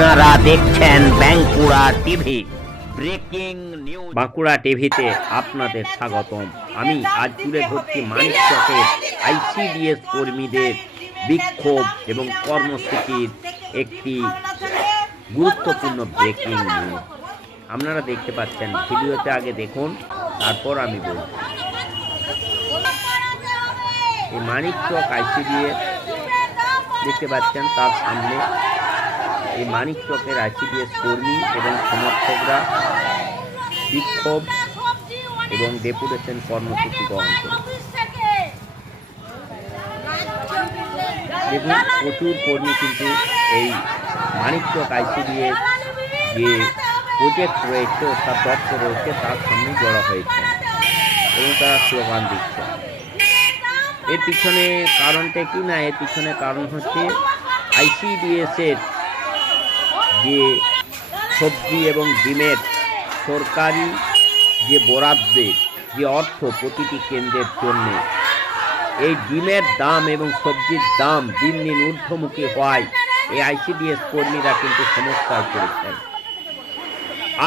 আপনারা দেখছেন Bankura TV. Breaking news. Bankura টিভিতে আপনাদের স্বাগতম। আমি আজ তুলে ধরছি মানিকচকের আইসিডিএস কর্মীদের বিক্ষোভ এবং কর্মসূচির একটি গুরুত্বপূর্ণ ব্রেকিং নিউজ। আপনারা দেখতে পাচ্ছেন, ভিডিওতে আগে দেখুন, তারপর আমি বলছি। এই মানিকচক আইসিডিএস, দেখতে পাচ্ছেন তার সামনে এই মানিক চকের আইসিডিএস কর্মী এবং সমর্থকরা বিক্ষোভ এবং ডেপুটেশন কর্মসূচি গ্রহণ করে দেখুন, প্রচুর কর্মী কিন্তু এই মানিকচক আইসিডিএস যে প্রজেক্ট রয়েছে অর্থাৎ দপ্তর রয়েছে, তার সামনে জড়ো হয়েছে এবং তারা স্লোগান দিচ্ছে। এর পিছনে কারণটা কি না? এর পিছনে কারণ হচ্ছে আইসিডিএস এর যে সবজি এবং ডিমের সরকারি যে বরাদ্দের যে অর্থ প্রতিটি কেন্দ্রের জন্য, এই ডিমের দাম এবং সবজির দাম দিন দিন ঊর্ধ্বমুখী হওয়ায় এই আইসিডিএস কর্মীরা কিন্তু সমস্যায় পড়েছেন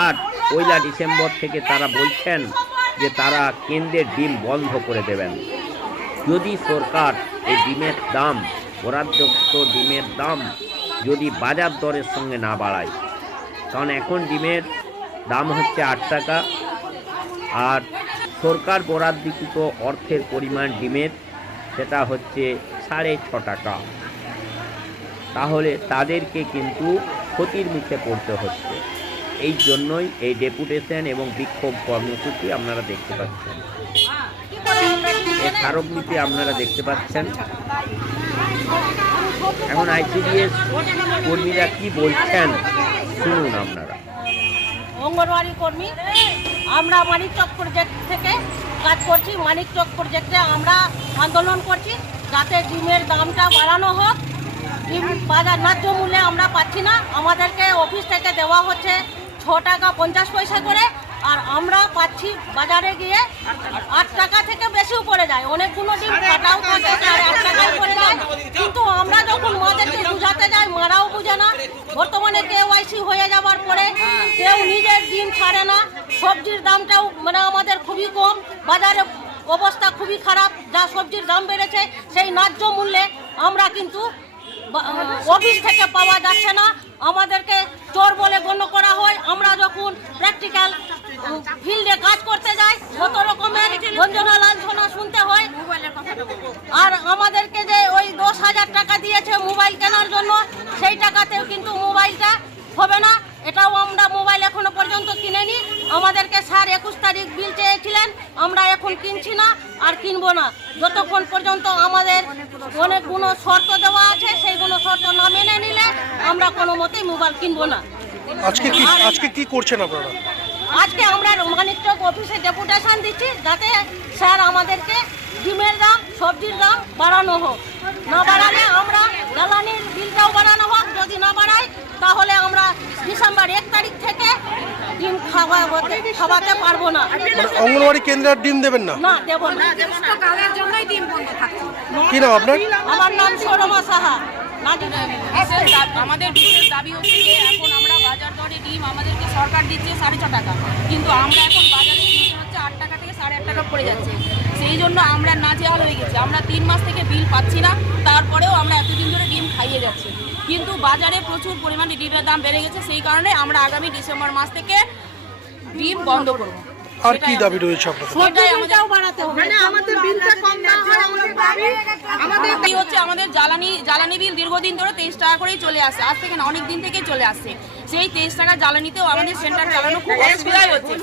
আর পয়লা ডিসেম্বর থেকে তারা বলছেন যে তারা কেন্দ্রের ডিম বন্ধ করে দেবেন। যদি সরকার এই ডিমের দাম বরাদ্দপ্ত ডিমের দাম যদি বাজার দরের সঙ্গে না বাড়ায়, কারণ এখন ডিমের দাম হচ্ছে আট টাকা, আর সরকার বরাদ্দকৃত অর্থের পরিমাণ ডিমের, সেটা হচ্ছে সাড়ে ছ টাকা। তাহলে তাদেরকে কিন্তু ক্ষতির মুখে পড়তে হচ্ছে। এই জন্যই এই ডেপুটেশন এবং বিক্ষোভ কর্মসূচি আপনারা দেখতে পাচ্ছেন। এই স্মারকলিপি আপনারা দেখতে পাচ্ছেন। এখন আইসিডিএস কর্মীরা কি বলছেন? শুনুন আপনারা। অঙ্গনওয়াড়ি কর্মী, আমরা মানিকচক প্রজেক্ট থেকে কাজ করছি। মানিকচক প্রজেক্টে আমরা আন্দোলন করছি যাতে ডিমের দামটা বাড়ানো হোক। ডিম বাজার ন্যায্য মূল্যে আমরা পাচ্ছি না। আমাদেরকে অফিস থেকে দেওয়া হচ্ছে ছ টাকা পঞ্চাশ পয়সা করে। আর আমরা পাচ্ছি বাজারে গিয়ে আট টাকা থেকে বেশিও পড়ে যায়। অনেকগুলো ডিম কাটাও থাকে সাড়ে আট যায়। কিন্তু আমরা যখন মাদেরকে বুঝাতে যাই মারাও বুঝে না। বর্তমানে কেওয়াইসি হয়ে যাওয়ার পরে কেউ নিজের ডিম ছাড়ে না। সবজির দামটাও মানে আমাদের খুবই কম। বাজারে অবস্থা খুবই খারাপ। যা সবজির দাম বেড়েছে সেই ন্যায্য মূল্যে আমরা কিন্তু অফিস থেকে পাওয়া যাচ্ছে না। আমাদেরকে চোর বলে গণ্য করা হয় আমরা যখন প্র্যাকটিক্যাল ফিল্ডে কাজ করতে যাই কত রকমের বঞ্জনা লাঞ্ছনা শুনতে হয় আর আমাদেরকে যে ওই দশ হাজার টাকা দিয়েছে মোবাইল কেনার জন্য সেই টাকাতেও কিন্তু মোবাইলটা হবে না। এটাও আমরা মোবাইল এখনও পর্যন্ত কিনেনি। আমাদেরকে স্যার একুশ তারিখ বিল চেয়েছিলেন আমরা এখন কিনছি না আর কিনবো না। যতক্ষণ পর্যন্ত আমাদের অনেকগুলো শর্ত দেওয়া আছে সেইগুলো শর্ত না মেনে নিলে আমরা কোনো মতেই মোবাইল কিনবো না। আজকে কি আজকে কি করছেন আপনারা? আজকে আমরা মানিকচক অফিসে ডেপুটেশন দিচ্ছি যাতে স্যার আমাদেরকে ডিমের দাম সবজির দাম বাড়ানো হোক। না বাড়ালে আমরা জ্বালানির বিলটাও বাড়ানো হোক। যদি না বাড়াই তাহলে আমরা ডিসেম্বর এক তারিখ থেকে ডিম খাওয়া খাওয়াতে পারব না। মানে অঙ্গনওয়াড়ি কেন্দ্রে আর ডিম দেবেন না? না দেবো না। কি নাম আপনার? আমার নাম সরমা সাহা। আমাদের বিশেষ দাবি হচ্ছে যে এখন আমরা বাজার দরে ডিম আমাদেরকে সরকার দিচ্ছে সাড়ে ছ টাকা। কিন্তু আমরা এখন বাজারে হচ্ছে আট টাকা থেকে সাড়ে আট টাকা পড়ে যাচ্ছে। সেই জন্য আমরা না নাজেহাল হয়ে গেছি। আমরা তিন মাস থেকে বিল পাচ্ছি না তারপরেও আমরা এতদিন ধরে ডিম খাইয়ে যাচ্ছি। কিন্তু বাজারে প্রচুর পরিমাণে ডিমের দাম বেড়ে গেছে সেই কারণে আমরা আগামী ডিসেম্বর মাস থেকে ডিম বন্ধ করব। আর কি দাবি রয়েছে আপনাদের? আমাদের দাবি হচ্ছে আমাদের জ্বালানি জ্বালানি বিল দীর্ঘদিন ধরে তেইশ টাকা করেই চলে আসছে। আজ থেকে না অনেক দিন থেকেই চলে আসছে। সেই তেইশ টাকা জ্বালানিতেও আমাদের সেন্টার চালানো খুব অসুবিধাই হচ্ছে।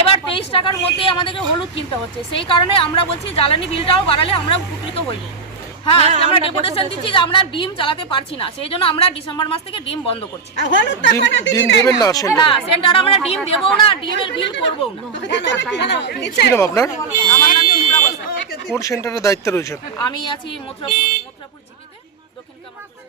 এবার তেইশ টাকার মধ্যে আমাদেরকে হলুদ কিনতে হচ্ছে। সেই কারণে আমরা বলছি জ্বালানি বিলটাও বাড়ালে আমরা উপকৃত হই। হ্যাঁ আমরা ডেপুটেশন দিচ্ছি যে আমরা ডিম চালাতে পারছি না। সেই জন্য আমরা ডিসেম্বর মাস থেকে ডিম বন্ধ করছি। ডিম দেবেন না। সেন্টারে সেন্টার আমরা ডিম দেবো না ডিমের বিল করব না। কি আপনার? আমার। কোন সেন্টারের দায়িত্বে রয়েছেন? আমি আছি মথুরাপুর মথুরাপুর জিপিতে দক্ষিণ কামারপুর